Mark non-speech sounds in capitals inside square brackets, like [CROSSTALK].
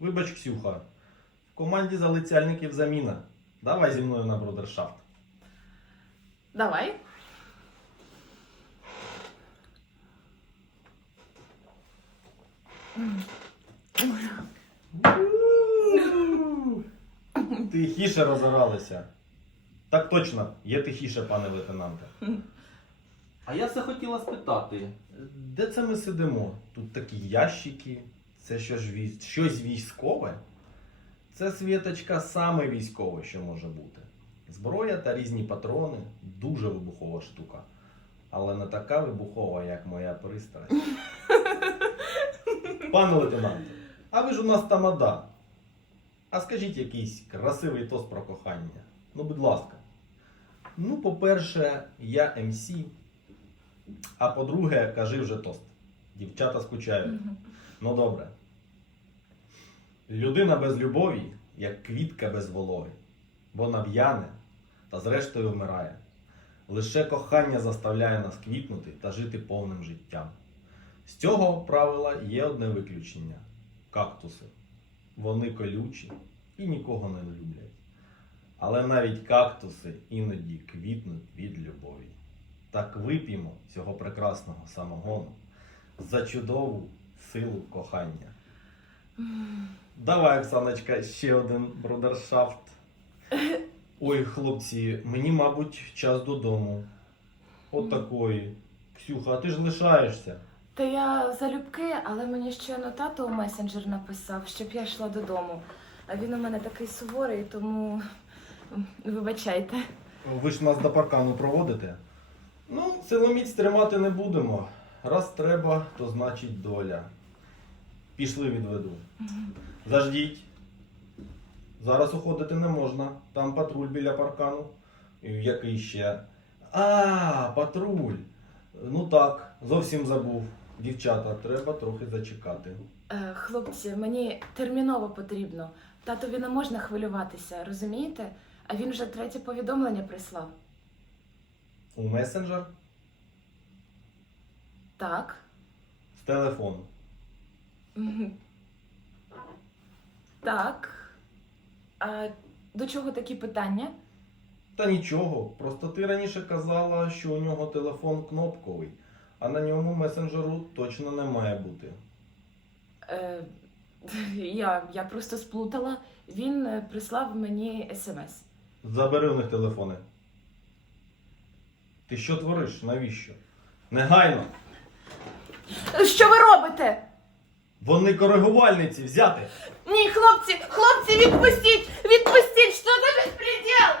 Вибач, Ксюха. В команді залицяльників заміна. Давай зі мною на брудершафт. Давай. Тихіше розоралися. Так точно, є тихіше, пане лейтенанте. А я все хотіла спитати, де це ми сидимо? Тут такі ящики, це що ж військ... щось військове? Це світочка саме військове, що може бути. Зброя та різні патрони дуже вибухова штука. Але не така вибухова, як моя пристрасть. [LAUGHS] Пане лейтенанте, а ви ж у нас тамада. А скажіть якийсь красивий тост про кохання. Ну, будь ласка. Ну, по-перше, я МС. А по-друге, кажи вже тост. Дівчата скучають. Ну добре. Людина без любові, як квітка без вологи. Вона в'яне та зрештою вмирає. Лише кохання заставляє нас квітнути та жити повним життям. З цього правила є одне виключення кактуси. Вони колючі і нікого не люблять. Але навіть кактуси іноді квітнуть від любові. Так вип'ємо цього прекрасного самогону за чудову силу кохання. Давай, Оксаночка, ще один брудершафт. Ой, хлопці, мені, мабуть, час додому. От такої. Ксюха, а ти ж лишаєшся. Та я залюбки, але мені щойно тато у месенджер написав, щоб я йшла додому. А він у мене такий суворий, тому вибачайте. Ви ж нас до паркану проводите. Ну, силоміць тримати не будемо. Раз треба, то значить доля. Пішли відведу. Заждіть. Зараз уходити не можна. Там патруль біля паркану. Який ще? А, патруль. Ну так, зовсім забув. Дівчата, треба трохи зачекати. Е, хлопці, мені терміново потрібно. Татові не можна хвилюватися, розумієте? А він вже третє повідомлення прислав. У месенджер Так. з телефону. Так. А до чого такі питання? Та нічого, просто ти раніше казала, що у нього телефон кнопковий, а на ньому месенджеру точно не має бути. Е, я, я просто сплутала. Він е, прислав мені смс. Забери у них телефони. Ти що твориш? Навіщо? Негайно! Що ви робите? Вони коригувальниці взяти. Ні, хлопці, хлопці, відпустіть! Відпустіть! Що за безпреділ?